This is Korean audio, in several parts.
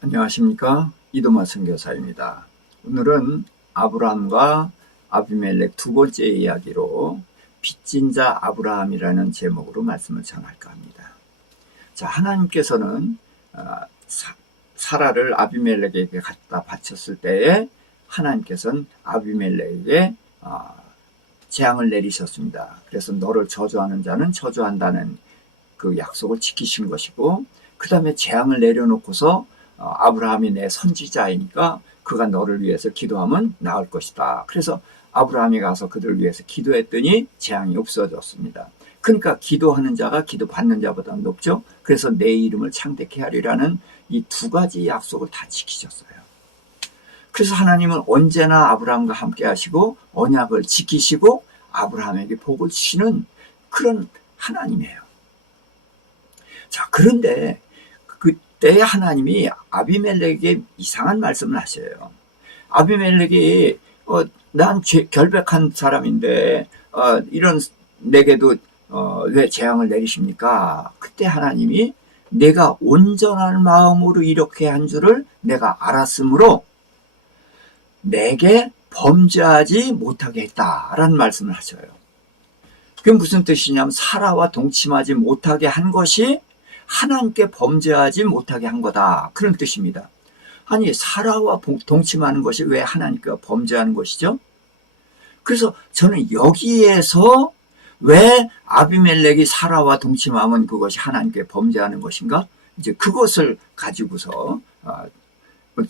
안녕하십니까, 이도마 선교사입니다. 오늘은 아브라함과 아비멜렉 두 번째 이야기로 빚진 자 아브라함이라는 제목으로 말씀을 전할까 합니다. 자, 하나님께서는 사라를 아비멜렉에게 갖다 바쳤을 때에 하나님께서는 아비멜렉에게 재앙을 내리셨습니다. 그래서 너를 저주하는 자는 저주한다는 그 약속을 지키신 것이고, 그 다음에 재앙을 내려놓고서 아브라함이 내 선지자이니까 그가 너를 위해서 기도하면 나을 것이다. 그래서 아브라함이 가서 그들을 위해서 기도했더니 재앙이 없어졌습니다. 그러니까 기도하는 자가 기도받는 자보다 높죠. 그래서 내 이름을 창대케 하리라는 이 두 가지 약속을 다 지키셨어요. 그래서 하나님은 언제나 아브라함과 함께 하시고 언약을 지키시고 아브라함에게 복을 주시는 그런 하나님이에요. 자, 그런데 그때 하나님이 아비멜렉에게 이상한 말씀을 하셔요. 아비멜렉이 난 결백한 사람인데 이런 내게도 왜 재앙을 내리십니까? 그때 하나님이 내가 온전한 마음으로 이렇게 한 줄을 내가 알았으므로 내게 범죄하지 못하게 했다라는 말씀을 하셔요. 그게 무슨 뜻이냐면 사라와 동침하지 못하게 한 것이 하나님께 범죄하지 못하게 한 거다, 그런 뜻입니다. 아니, 사라와 동침하는 것이 왜 하나님께 범죄하는 것이죠? 그래서 저는 여기에서 왜 아비멜렉이 사라와 동침하면 그것이 하나님께 범죄하는 것인가? 이제 그것을 가지고서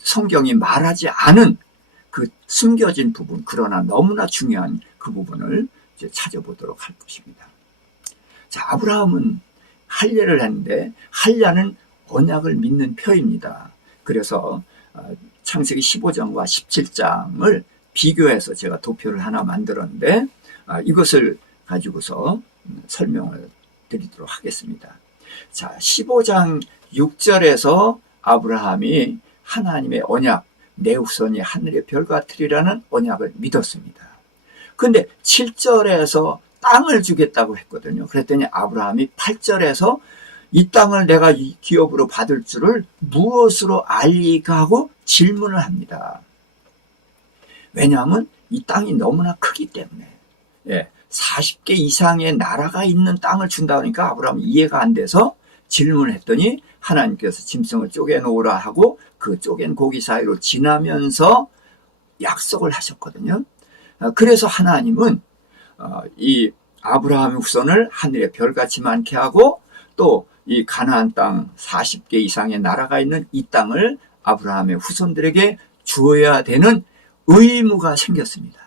성경이 말하지 않은 그 숨겨진 부분, 그러나 너무나 중요한 그 부분을 이제 찾아보도록 할 것입니다. 자, 아브라함은 할례를 했는데 할례는 언약을 믿는 표입니다. 그래서 창세기 15장과 17장을 비교해서 제가 도표를 하나 만들었는데 이것을 가지고서 설명을 드리도록 하겠습니다. 자, 15장 6절에서 아브라함이 하나님의 언약, 내 후손이 하늘의 별 같으리라는 언약을 믿었습니다. 그런데 7절에서 땅을 주겠다고 했거든요. 그랬더니 아브라함이 8절에서 이 땅을 내가 기업으로 받을 줄을 무엇으로 알리까 하고 질문을 합니다. 왜냐하면 이 땅이 너무나 크기 때문에 40개 이상의 나라가 있는 땅을 준다 그러니까 아브라함이 이해가 안 돼서 질문을 했더니 하나님께서 짐승을 쪼개놓으라 하고 그 쪼갠 고기 사이로 지나면서 약속을 하셨거든요. 그래서 하나님은 이 아브라함의 후손을 하늘의 별같이 많게 하고 또 이 가나안 땅 40개 이상의 나라가 있는 이 땅을 아브라함의 후손들에게 주어야 되는 의무가 생겼습니다.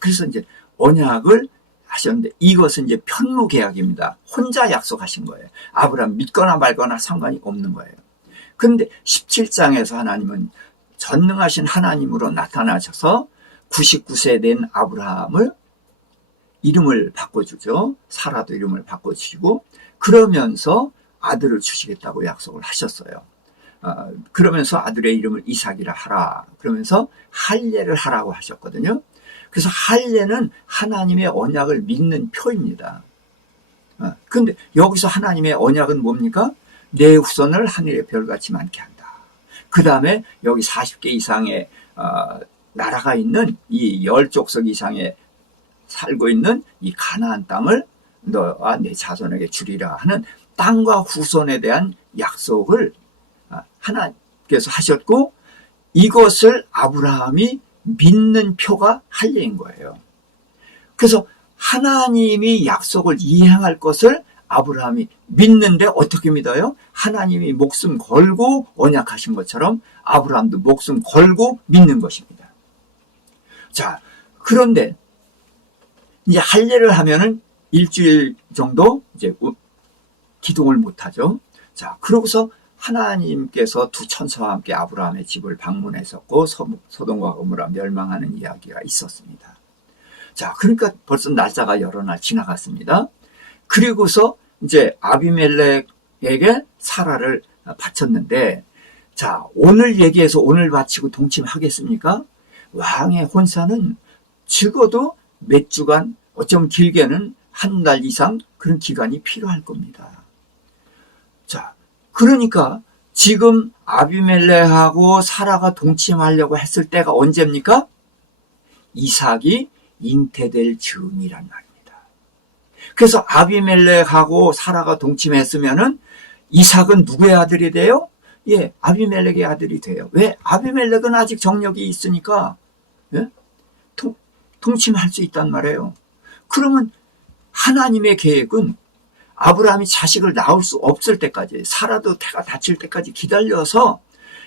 그래서 이제 언약을 하셨는데 이것은 이제 편무계약입니다. 혼자 약속하신 거예요. 아브라함 믿거나 말거나 상관이 없는 거예요. 그런데 17장에서 하나님은 전능하신 하나님으로 나타나셔서 99세 된 아브라함을 이름을 바꿔주죠. 사라도 이름을 바꿔주시고 그러면서 아들을 주시겠다고 약속을 하셨어요. 그러면서 아들의 이름을 이삭이라 하라. 그러면서 할례를 하라고 하셨거든요. 그래서 할례는 하나님의 언약을 믿는 표입니다. 그런데 여기서 하나님의 언약은 뭡니까? 내 후손을 하늘의 별같이 많게 한다. 그 다음에 여기 40개 이상의 나라가 있는 이 10족속 이상의 살고 있는 이 가나안 땅을 너와 내 자손에게 주리라 하는 땅과 후손에 대한 약속을 하나님께서 하셨고 이것을 아브라함이 믿는 표가 할례인 거예요. 그래서 하나님이 약속을 이행할 것을 아브라함이 믿는데 어떻게 믿어요? 하나님이 목숨 걸고 언약하신 것처럼 아브라함도 목숨 걸고 믿는 것입니다. 자, 그런데 이제 할례를 하면은 일주일 정도 이제 기동을 못하죠. 자, 그러고서 하나님께서 두 천사와 함께 아브라함의 집을 방문했었고 소돔과 고모라 멸망하는 이야기가 있었습니다. 자, 그러니까 벌써 날짜가 여러 날 지나갔습니다. 그리고서 이제 아비멜렉에게 사라를 바쳤는데, 자, 오늘 얘기해서 오늘 바치고 동침하겠습니까? 왕의 혼사는 적어도 몇 주간, 어쩌면 길게는 한 달 이상 그런 기간이 필요할 겁니다. 자, 그러니까 지금 아비멜렉하고 사라가 동침하려고 했을 때가 언제입니까? 이삭이 잉태될 즈음이란 말입니다. 그래서 아비멜렉하고 사라가 동침했으면은 이삭은 누구의 아들이 돼요? 예, 아비멜렉의 아들이 돼요. 왜? 아비멜렉은 아직 정력이 있으니까 예? 동침할 수 있단 말이에요. 그러면 하나님의 계획은 아브라함이 자식을 낳을 수 없을 때까지, 사라도 태가 닫힐 때까지 기다려서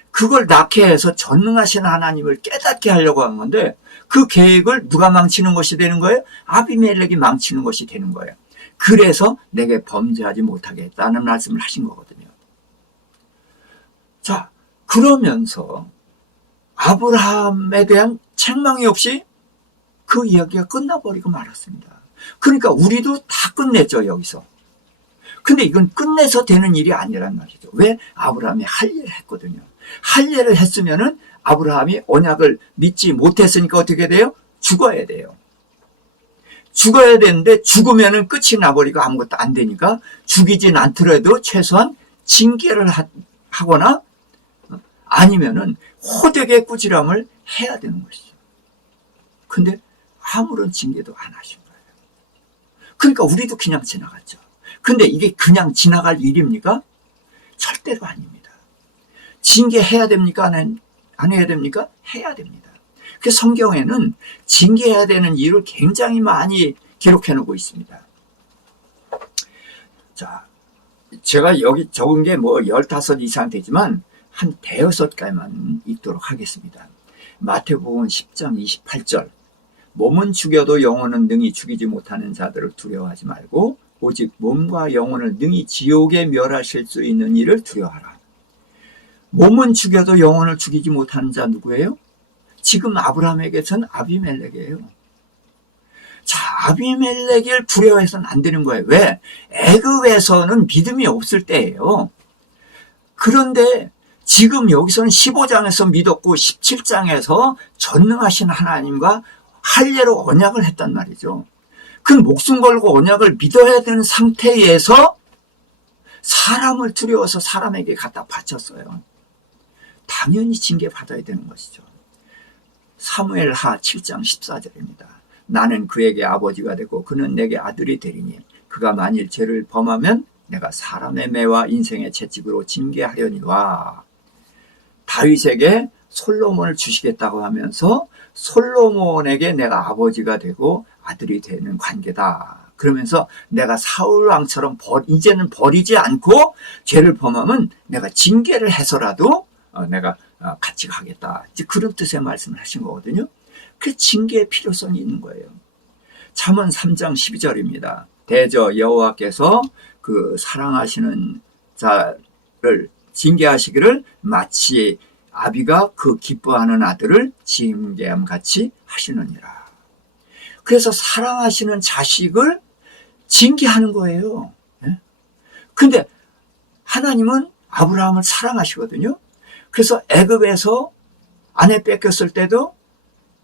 그걸 낳게 해서 전능하신 하나님을 깨닫게 하려고 한 건데, 그 계획을 누가 망치는 것이 되는 거예요? 아비멜렉이 망치는 것이 되는 거예요. 그래서 내게 범죄하지 못하게 했다는 말씀을 하신 거거든요. 자, 그러면서 아브라함에 대한 책망이 없이 그 이야기가 끝나버리고 말았습니다. 그러니까 우리도 다 끝냈죠, 여기서. 근데 이건 끝내서 되는 일이 아니란 말이죠. 왜? 아브라함이 할 일을 했거든요. 할 일을 했으면은 아브라함이 언약을 믿지 못했으니까 어떻게 돼요? 죽어야 돼요. 죽어야 되는데 죽으면은 끝이 나버리고 아무것도 안 되니까 죽이진 않더라도 최소한 징계를 하거나 아니면은 호되게 꾸지람을 해야 되는 것이죠. 근데 아무런 징계도 안 하신 거예요. 그러니까 우리도 그냥 지나갔죠. 근데 이게 그냥 지나갈 일입니까? 절대로 아닙니다. 징계해야 됩니까? 안 해야 됩니까? 해야 됩니다. 그 성경에는 징계해야 되는 일을 굉장히 많이 기록해 놓고 있습니다. 자, 제가 여기 적은 게 뭐 15 이상 되지만 한 5-6개만 읽도록 하겠습니다. 마태복음 10장 28절. 몸은 죽여도 영혼은 능히 죽이지 못하는 자들을 두려워하지 말고 오직 몸과 영혼을 능히 지옥에 멸하실 수 있는 일을 두려워하라. 몸은 죽여도 영혼을 죽이지 못하는 자 누구예요? 지금 아브라함에게서는 아비멜렉이에요. 자, 아비멜렉을 두려워해서는 안 되는 거예요. 왜? 애굽에서는 믿음이 없을 때예요. 그런데 지금 여기서는 15장에서 믿었고 17장에서 전능하신 하나님과 할례로 언약을 했단 말이죠. 그 목숨 걸고 언약을 믿어야 되는 상태에서 사람을 두려워서 사람에게 갖다 바쳤어요. 당연히 징계받아야 되는 것이죠. 사무엘하 7장 14절입니다. 나는 그에게 아버지가 되고 그는 내게 아들이 되리니 그가 만일 죄를 범하면 내가 사람의 매와 인생의 채찍으로 징계하려니와. 다윗에게 솔로몬을 주시겠다고 하면서 솔로몬에게 내가 아버지가 되고 아들이 되는 관계다. 그러면서 내가 사울 왕처럼 이제는 버리지 않고 죄를 범하면 내가 징계를 해서라도 내가 같이 가겠다. 이제 그런 뜻의 말씀을 하신 거거든요. 그 징계의 필요성이 있는 거예요. 잠언 3장 12절입니다. 대저 여호와께서 그 사랑하시는 자를 징계하시기를 마치 아비가 그 기뻐하는 아들을 징계함 같이 하시느니라. 그래서 사랑하시는 자식을 징계하는 거예요. 근데 하나님은 아브라함을 사랑하시거든요. 그래서 애굽에서 아내 뺏겼을 때도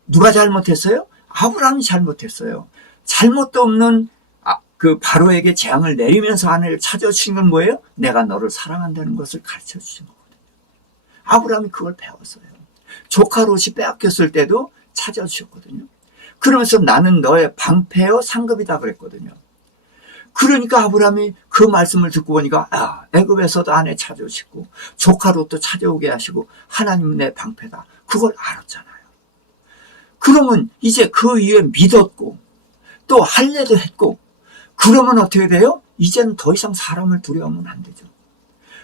누가 잘못했어요? 아브라함이 잘못했어요. 잘못도 없는 그 바로에게 재앙을 내리면서 아내를 찾아주신 건 뭐예요? 내가 너를 사랑한다는 것을 가르쳐 주신 거거든요. 아브라함이 그걸 배웠어요. 조카 롯이 빼앗겼을 때도 찾아주셨거든요. 그러면서 나는 너의 방패요 상급이다 그랬거든요. 그러니까 아브라함이 그 말씀을 듣고 보니까 애굽에서도 아내 찾아오시고 조카 롯도 찾아오게 하시고 하나님은 내 방패다. 그걸 알았잖아요. 그러면 이제 그 이후에 믿었고 또 할례도 했고 그러면 어떻게 돼요? 이제는 더 이상 사람을 두려워하면 안 되죠.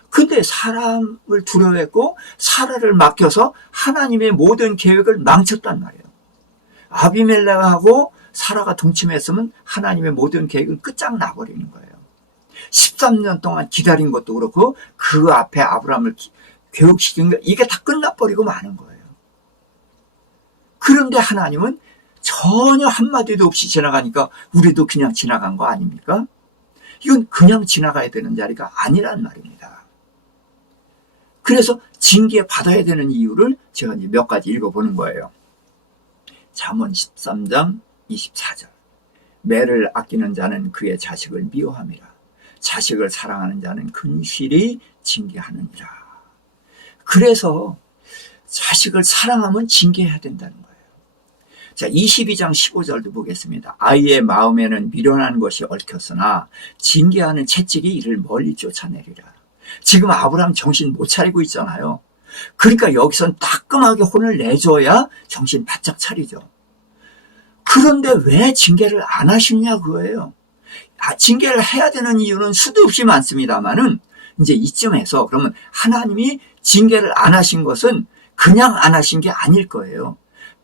근데 사람을 두려워했고 사라를 맡겨서 하나님의 모든 계획을 망쳤단 말이에요. 아비멜렉하고 사라가 동침했으면 하나님의 모든 계획은 끝장나버리는 거예요. 13년 동안 기다린 것도 그렇고 그 앞에 아브라함을 교육시킨 게 이게 다 끝나버리고 마는 거예요. 그런데 하나님은 전혀 한마디도 없이 지나가니까 우리도 그냥 지나간 거 아닙니까? 이건 그냥 지나가야 되는 자리가 아니란 말입니다. 그래서 징계 받아야 되는 이유를 제가 이제 몇 가지 읽어보는 거예요. 잠언 13장 24절. 매를 아끼는 자는 그의 자식을 미워함이라. 자식을 사랑하는 자는 근실히 징계하느니라. 그래서 자식을 사랑하면 징계해야 된다는 거예요. 자, 22장 15절도 보겠습니다. 아이의 마음에는 미련한 것이 얽혔으나 징계하는 채찍이 이를 멀리 쫓아내리라. 지금 아브라함 정신 못 차리고 있잖아요. 그러니까 여기선 따끔하게 혼을 내줘야 정신 바짝 차리죠. 그런데 왜 징계를 안 하시느냐 그거예요. 징계를 해야 되는 이유는 수도 없이 많습니다만은 이제 이쯤에서 그러면 하나님이 징계를 안 하신 것은 그냥 안 하신 게 아닐 거예요.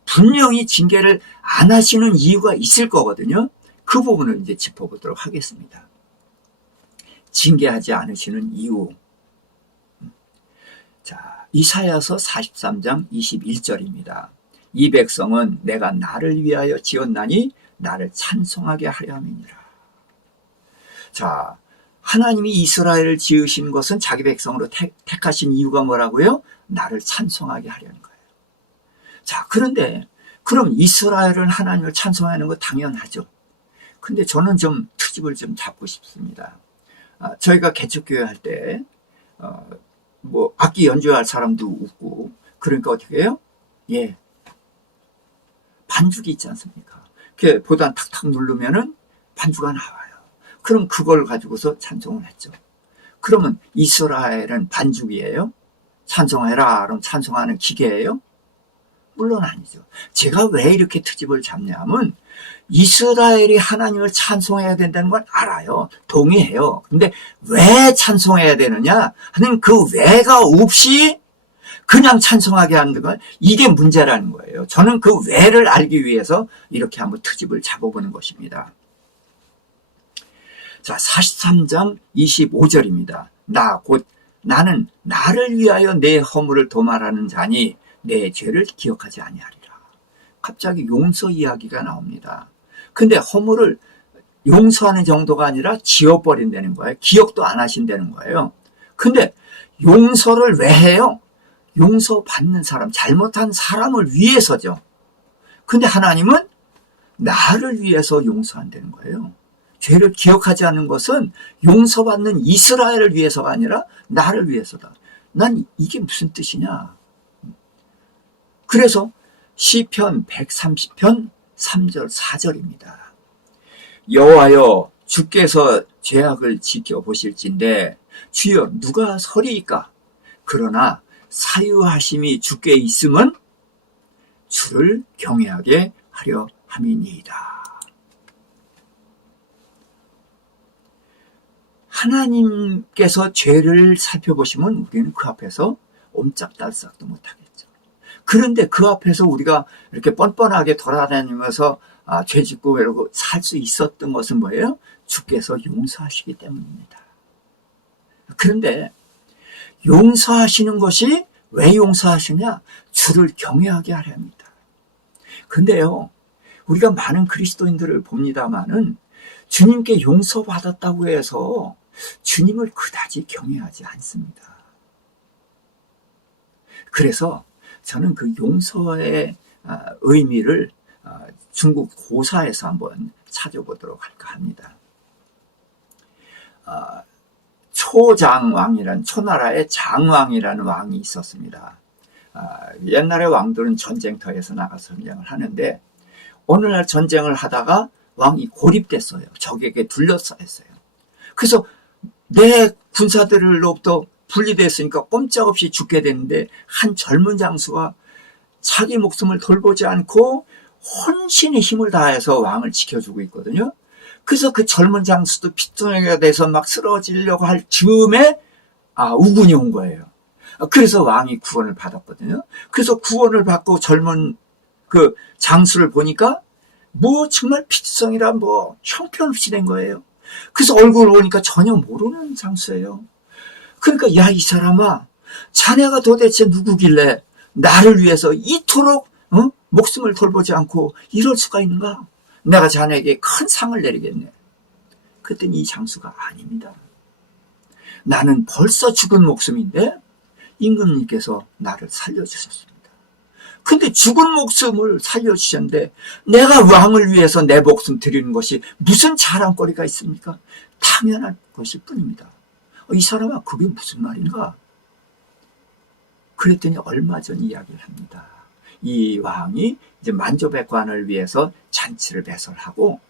분명히 징계를 안 하시는 이유가 있을 거거든요. 그 부분을 이제 짚어보도록 하겠습니다. 징계하지 않으시는 이유. 자, 이사야서 43장 21절입니다. 이 백성은 내가 나를 위하여 지었나니 나를 찬송하게 하려 함이니라. 자, 하나님이 이스라엘을 지으신 것은 자기 백성으로 택하신 이유가 뭐라고요? 나를 찬송하게 하려는 거예요. 자, 그런데 그럼 이스라엘은 하나님을 찬송하는 거 당연하죠. 근데 저는 좀 트집을 좀 잡고 싶습니다. 저희가 개척교회 할 때 뭐 악기 연주할 사람도 없고 그러니까 어떻게 해요? 예, 반죽이 있지 않습니까? 그게 보단 탁탁 누르면은 반주가 나와요. 그럼 그걸 가지고서 찬송을 했죠. 그러면 이스라엘은 반죽이에요? 찬송해라 그럼 찬송하는 기계예요? 물론 아니죠. 제가 왜 이렇게 트집을 잡냐면 이스라엘이 하나님을 찬송해야 된다는 건 알아요. 동의해요. 근데 왜 찬송해야 되느냐 하는 그 왜가 없이 그냥 찬송하게 하는 건 이게 문제라는 거예요. 저는 그 왜를 알기 위해서 이렇게 한번 트집을 잡아보는 것입니다. 자, 43장 25절입니다. 나는 나를 위하여 내 허물을 도말하는 자니 내 죄를 기억하지 아니하리라. 갑자기 용서 이야기가 나옵니다. 근데 허물을 용서하는 정도가 아니라 지워버린다는 거예요. 기억도 안 하신다는 거예요. 근데 용서를 왜 해요? 용서받는 사람, 잘못한 사람을 위해서죠. 근데 하나님은 나를 위해서 용서한다는 거예요. 죄를 기억하지 않는 것은 용서받는 이스라엘을 위해서가 아니라 나를 위해서다. 난 이게 무슨 뜻이냐? 그래서 시편 130편 3절 4절입니다. 여호와여 주께서 죄악을 지켜보실진데 주여 누가 서리이까? 그러나 사유하심이 주께 있음은 주를 경외하게 하려 함이니이다. 하나님께서 죄를 살펴보시면 우리는 그 앞에서 옴짝달싹도 못하겠죠. 그런데 그 앞에서 우리가 이렇게 뻔뻔하게 돌아다니면서 죄 짓고 이러고 살 수 있었던 것은 뭐예요? 주께서 용서하시기 때문입니다. 그런데 용서하시는 것이 왜 용서하시냐? 주를 경외하게 하려 합니다. 근데요, 우리가 많은 그리스도인들을 봅니다마는 주님께 용서받았다고 해서 주님을 그다지 경외하지 않습니다. 그래서 저는 그 용서의 의미를 중국 고사에서 한번 찾아보도록 할까 합니다. 초장왕이라는 초나라의 장왕이라는 왕이 있었습니다. 옛날에 왕들은 전쟁터에서 나가서 전쟁을 하는데 오늘날 전쟁을 하다가 왕이 고립됐어요. 적에게 둘러싸였어요. 그래서 내 군사들로부터 분리됐으니까 꼼짝없이 죽게 되는데 한 젊은 장수가 자기 목숨을 돌보지 않고 혼신의 힘을 다해서 왕을 지켜주고 있거든요. 그래서 그 젊은 장수도 핏덩이가 돼서 막 쓰러지려고 할 즈음에 우군이 온 거예요. 그래서 왕이 구원을 받았거든요. 그래서 구원을 받고 젊은 그 장수를 보니까 뭐 정말 핏덩이라 뭐 형편없이 된 거예요. 그래서 얼굴을 보니까 전혀 모르는 장수예요. 그러니까 야, 이 사람아, 자네가 도대체 누구길래 나를 위해서 이토록 목숨을 돌보지 않고 이럴 수가 있는가? 내가 자네에게 큰 상을 내리겠네. 그랬더니 이 장수가 아닙니다. 나는 벌써 죽은 목숨인데 임금님께서 나를 살려주셨습니다. 근데 죽은 목숨을 살려주셨는데 내가 왕을 위해서 내 목숨 드리는 것이 무슨 자랑거리가 있습니까? 당연한 것일 뿐입니다. 이 사람아, 그게 무슨 말인가? 그랬더니 얼마 전 이야기를 합니다. 이 왕이 이제 만조백관을 위해서 잔치를 배설하고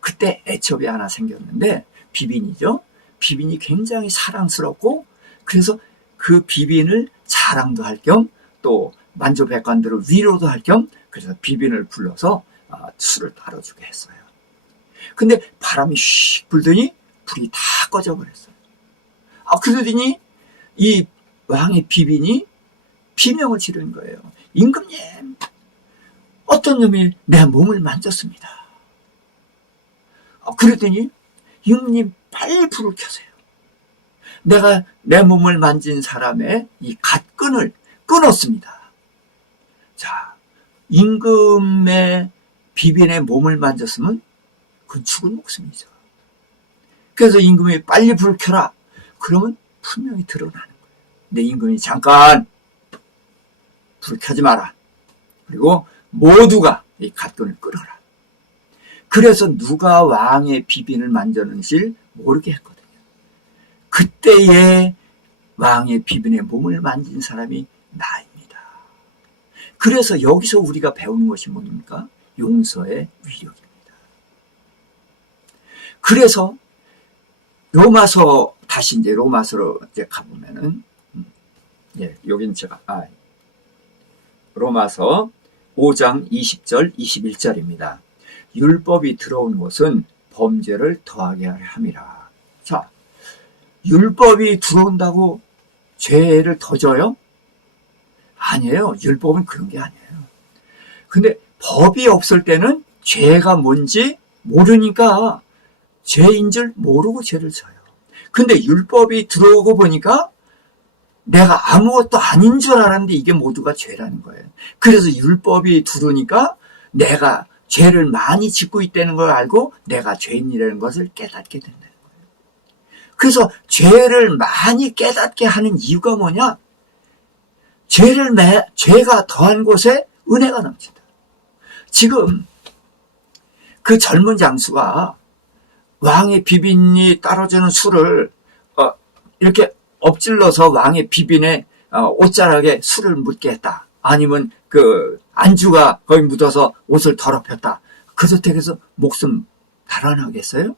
그때 애첩이 하나 생겼는데 비빈이죠. 비빈이 굉장히 사랑스럽고 그래서 그 비빈을 자랑도 할 겸 또 만조백관들을 위로도 할 겸 그래서 비빈을 불러서 술을 따라주게 했어요. 근데 바람이 휙 불더니 불이 다 꺼져버렸어요. 그러더니 이 왕의 비빈이 비명을 지르는 거예요. 임금님, 어떤 놈이 내 몸을 만졌습니다. 그러더니 임금님 빨리 불을 켜세요. 내가 내 몸을 만진 사람의 이 갓끈을 끊었습니다. 자, 임금의 비빈의 몸을 만졌으면 그건 죽은 목숨이죠. 그래서 임금이 빨리 불을 켜라. 그러면 분명히 드러나는 거예요. 근데 임금이 잠깐 불을 켜지 마라. 그리고 모두가 이 갓끈을 끌어라. 그래서 누가 왕의 비빈을 만졌는지 모르게 했거든요. 그때에 왕의 비빈의 몸을 만진 사람이 나입니다. 그래서 여기서 우리가 배우는 것이 뭡니까? 용서의 위력입니다. 그래서 로마서 다시 이제 로마서로 이제 가보면은 여기는 제가 로마서 5장 20절 21절입니다. 율법이 들어온 것은 범죄를 더하게 하려 함이라. 자, 율법이 들어온다고 죄를 더 져요? 아니에요. 율법은 그런 게 아니에요. 근데 법이 없을 때는 죄가 뭔지 모르니까 죄인 줄 모르고 죄를 져요. 근데 율법이 들어오고 보니까 내가 아무것도 아닌 줄 알았는데 이게 모두가 죄라는 거예요. 그래서 율법이 들어오니까 내가 죄를 많이 짓고 있다는 걸 알고 내가 죄인이라는 것을 깨닫게 된다는 거예요. 그래서 죄를 많이 깨닫게 하는 이유가 뭐냐? 죄가 더한 곳에 은혜가 넘친다. 지금 그 젊은 장수가 왕의 비빈이 따라주는 술을 이렇게 엎질러서 왕의 비빈에 옷자락에 술을 묻게 했다. 아니면 그 안주가 거기 묻어서 옷을 더럽혔다. 그렇다고 해서 목숨 달아나겠어요?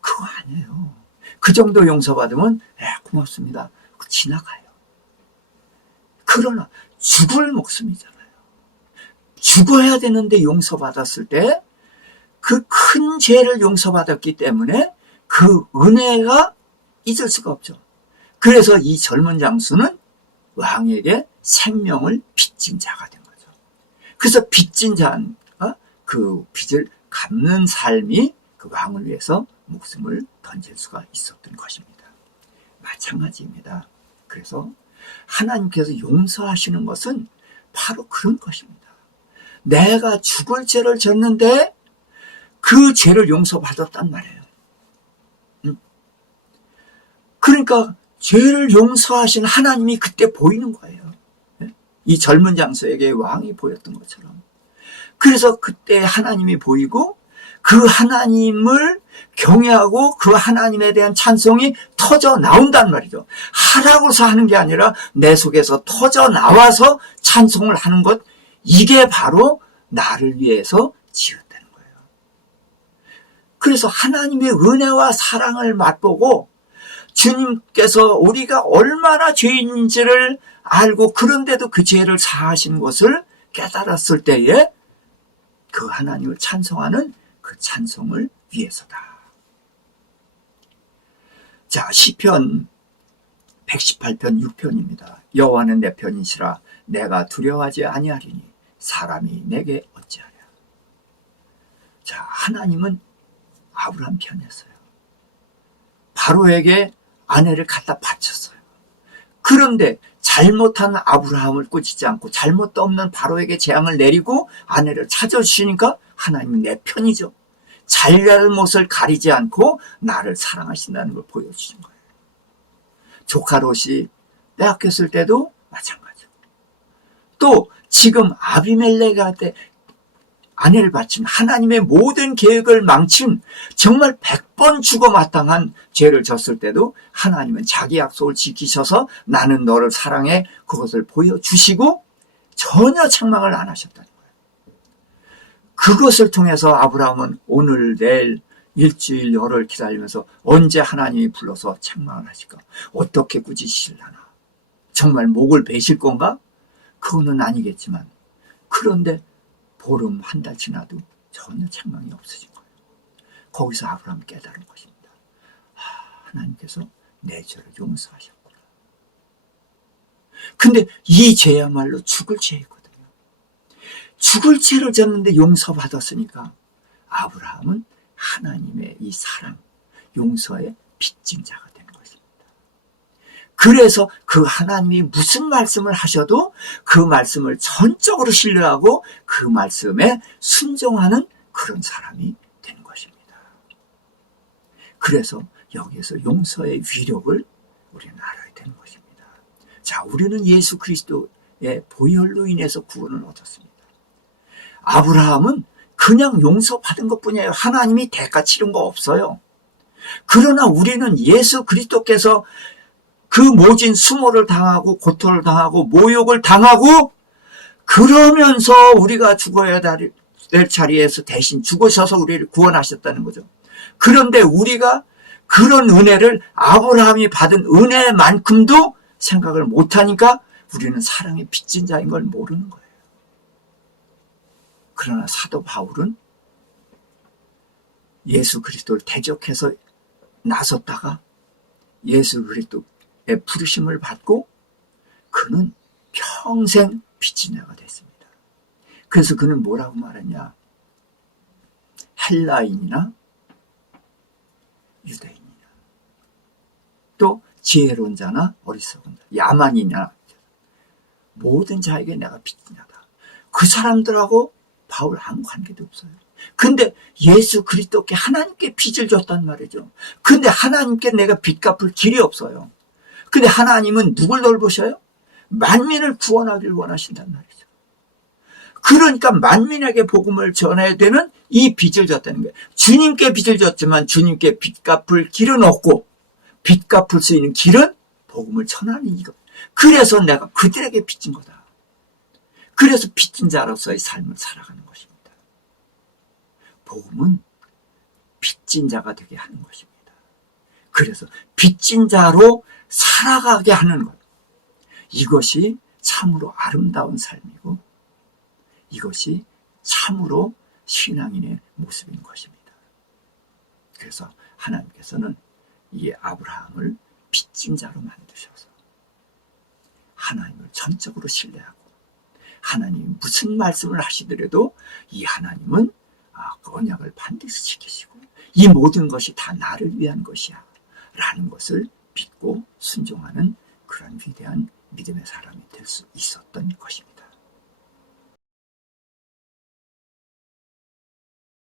그거 아니에요. 그 정도 용서받으면 고맙습니다. 지나가요. 그러나 죽을 목숨이잖아요. 죽어야 되는데 용서받았을 때 그 큰 죄를 용서받았기 때문에 그 은혜가 잊을 수가 없죠. 그래서 이 젊은 장수는 왕에게 생명을 빚진 자가 된 거죠. 그래서 빚진 자가 그 빚을 갚는 삶이 그 왕을 위해서 목숨을 던질 수가 있었던 것입니다. 마찬가지입니다. 그래서 하나님께서 용서하시는 것은 바로 그런 것입니다. 내가 죽을 죄를 졌는데 그 죄를 용서받았단 말이에요. 그러니까 죄를 용서하신 하나님이 그때 보이는 거예요. 이 젊은 장수에게 왕이 보였던 것처럼. 그래서 그때 하나님이 보이고 그 하나님을 경외하고 그 하나님에 대한 찬송이 터져 나온단 말이죠. 하라고서 하는 게 아니라 내 속에서 터져 나와서 찬송을 하는 것, 이게 바로 나를 위해서 지었다는 거예요. 그래서 하나님의 은혜와 사랑을 맛보고 주님께서 우리가 얼마나 죄인인지를 알고 그런데도 그 죄를 사하신 것을 깨달았을 때에 그 하나님을 찬송하는 그 찬송을 위해서다. 자, 시편 118편 6편입니다. 여호와는 내 편이시라 내가 두려워하지 아니하리니 사람이 내게 어찌하랴. 자, 하나님은 아브라함 편이었어요. 바로에게 아내를 갖다 바쳤어요. 그런데 잘못한 아브라함을 꾸짖지 않고 잘못도 없는 바로에게 재앙을 내리고 아내를 찾아주시니까 하나님은 내 편이죠. 잘잘못을 가리지 않고 나를 사랑하신다는 걸 보여주신 거예요. 조카 롯이 빼앗겼을 때도 마찬가지고 또 지금 아내를 바친 하나님의 모든 계획을 망친 정말 100번 죽어 마땅한 죄를 졌을 때도 하나님은 자기 약속을 지키셔서 나는 너를 사랑해 그것을 보여주시고 전혀 책망을 안 하셨다는 거예요. 그것을 통해서 아브라함은 오늘 내일 일주일 열흘 기다리면서 언제 하나님이 불러서 책망을 하실까? 어떻게 꾸짖으실라나? 정말 목을 베실 건가? 그거는 아니겠지만 그런데 보름 한 달 지나도 전혀 책망이 없어진 거예요. 거기서 아브라함이 깨달은 것입니다. 하나님께서 내 죄를 용서하셨구나. 근데 이 죄야말로 죽을 죄이거든요. 죽을 죄를 졌는데 용서받았으니까 아브라함은 하나님의 이 사랑, 용서의 빚진 자가 된 것입니다. 그래서 그 하나님이 무슨 말씀을 하셔도 그 말씀을 전적으로 신뢰하고 그 말씀에 순종하는 그런 사람이 된 것입니다. 그래서 여기에서 용서의 위력을 우리는 알아야 되는 것입니다. 자, 우리는 예수 그리스도의 보혈로 인해서 구원을 얻었습니다. 아브라함은 그냥 용서받은 것뿐이에요. 하나님이 대가 치른 거 없어요. 그러나 우리는 예수 그리스도께서 그 모진 수모를 당하고 고통을 당하고 모욕을 당하고 그러면서 우리가 죽어야 될 자리에서 대신 죽으셔서 우리를 구원하셨다는 거죠. 그런데 우리가 그런 은혜를 아브라함이 받은 은혜만큼도 생각을 못하니까 우리는 사랑의 빚진 자인 걸 모르는 거예요. 그러나 사도 바울은 예수 그리스도를 대적해서 나섰다가 예수 그리스도의 부르심을 받고 그는 평생 빚진 자가 됐습니다. 그래서 그는 뭐라고 말했냐? 헬라인이나 유대인이나 또 지혜로운 자나 어리석은 자, 야만이나 모든 자에게 내가 빚진 자다. 그 사람들하고 바울 아무 관계도 없어요. 근데 예수 그리스도께 하나님께 빚을 졌단 말이죠. 근데 하나님께 내가 빚 갚을 길이 없어요. 근데 하나님은 누굴 돌보셔요? 만민을 구원하길 원하신단 말이죠. 그러니까 만민에게 복음을 전해야 되는 이 빚을 졌다는 거예요. 주님께 빚을 졌지만 주님께 빚 갚을 길은 없고 빚 갚을 수 있는 길은 복음을 전하는 이것. 그래서 내가 그들에게 빚진 거다. 그래서 빚진 자로서의 삶을 살아가는 것입니다. 복음은 빚진 자가 되게 하는 것입니다. 그래서 빚진 자로 살아가게 하는 것. 이것이 참으로 아름다운 삶이고 이것이 참으로 신앙인의 모습인 것입니다. 그래서 하나님께서는 이 아브라함을 빚진 자로 만드셔서 하나님을 전적으로 신뢰하고 하나님이 무슨 말씀을 하시더라도 이 하나님은 그 언약을 반드시 지키시고 이 모든 것이 다 나를 위한 것이야 라는 것을 믿고 순종하는 그런 위대한 믿음의 사람이 될 수 있었던 것입니다.